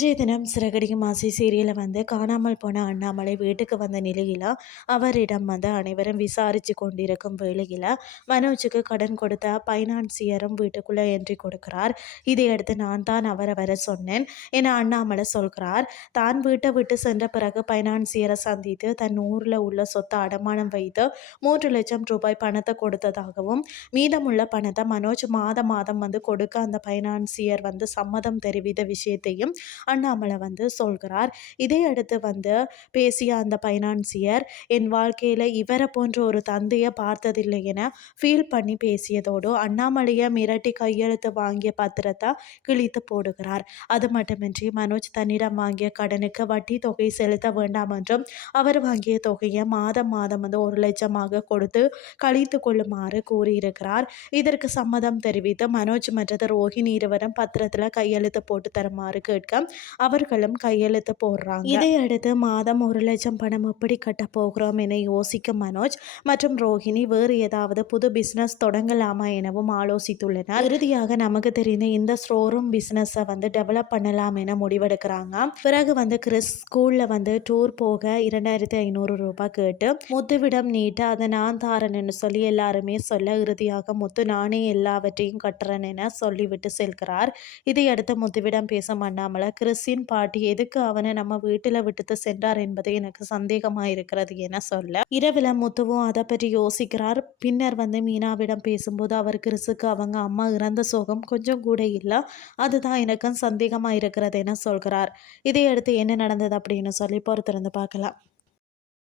இன்றைய தினம் சிறகடிக்கும் ஆசை சீரியலில் வந்து காணாமல் போன அண்ணாமலை வீட்டுக்கு வந்த நிலையில் அவரிடம் வந்து அனைவரும் விசாரித்து கொண்டிருக்கும் வேளையில் மனோஜுக்கு கடன் கொடுத்த பைனான்சியரும் வீட்டுக்குள்ளே என்ட்ரி கொடுக்கிறார். இதையடுத்து நான் தான் அவரை வர சொன்னேன் என அண்ணாமலை சொல்கிறார். தான் வீட்டை விட்டு சென்ற பிறகு பைனான்சியரை சந்தித்து தன் ஊரில் உள்ள சொத்தை அடமானம் வைத்து மூன்று லட்சம் ரூபாய் பணத்தை கொடுத்ததாகவும் மீதமுள்ள பணத்தை மனோஜ் மாதம் மாதம் வந்து கொடுக்க அந்த பைனான்சியர் வந்து சம்மதம் தெரிவித்த விஷயத்தையும் அண்ணாமலை வந்து சொல்கிறார். இதையடுத்து வந்து பேசிய அந்த பைனான்சியர் என் வாழ்க்கையில் இவரை போன்ற ஒரு தந்தையை பார்த்ததில்லை என ஃபீல் பண்ணி பேசியதோடு அண்ணாமலையை மிரட்டி கையெழுத்து வாங்கிய பத்திரத்தை கிழித்து போடுகிறார். அது மட்டுமின்றி மனோஜ் தன்னிடம் வாங்கிய கடனுக்கு வட்டி தொகை செலுத்த வேண்டாம் என்றும் அவர் வாங்கிய தொகையை மாதம் மாதம் வந்து ஒரு லட்சமாக கொடுத்து கழித்து கொள்ளுமாறு கூறியிருக்கிறார். இதற்கு சம்மதம் தெரிவித்து மனோஜ் மற்றது ரோஹிணி இருவரும் பத்திரத்தில் கையெழுத்து போட்டு தருமாறு கேட்க அவர்களும் கையெழுத்து போடுறாங்க. இதையடுத்து மாதம் ஒரு லட்சம் பணம் எப்படி கட்ட போகிறோம் என யோசிக்கும் மனோஜ் மற்றும் ரோஹிணி வேறு ஏதாவது புது பிஸ்னஸ் தொடங்கலாமா எனவும் ஆலோசித்துள்ளனர். இறுதியாக நமக்கு தெரிந்த இந்த ஸ்டோரூம் பிஸ்னஸை வந்து டெவலப் பண்ணலாம் என முடிவெடுக்கிறாங்க. பிறகு வந்து கிறிஸ் ஸ்கூலில் வந்து டூர் போக இரண்டாயிரத்தி ஐநூறு ரூபாய் கேட்டு முத்துவிடம் நீட்டு அதை நான் தாரேன்னு சொல்லி எல்லாருமே சொல்ல இறுதியாக முத்து நானே எல்லாவற்றையும் கட்டுறேன் என சொல்லிவிட்டு செல்கிறார். இதையடுத்து முத்துவிடம் பேச மண்ணாமலை கிறிஸின் பாட்டி எதுக்கு அவனை நம்ம வீட்டில் விட்டுட்டு சென்றார் என்பது எனக்கு சந்தேகமாக இருக்கிறது என சொல்ல இரவில் முத்துவும் அதை பற்றி யோசிக்கிறார். பின்னர் வந்து மீனாவிடம் பேசும்போது அவர் கிறிஸுக்கு அவங்க அம்மா இறந்த சோகம் கொஞ்சம் கூட இல்லை அதுதான் எனக்கும் சந்தேகமாக இருக்கிறது என சொல்கிறார். இதையடுத்து என்ன நடந்தது அப்படின்னு சொல்லி பொறுத்திருந்து பார்க்கலாம்.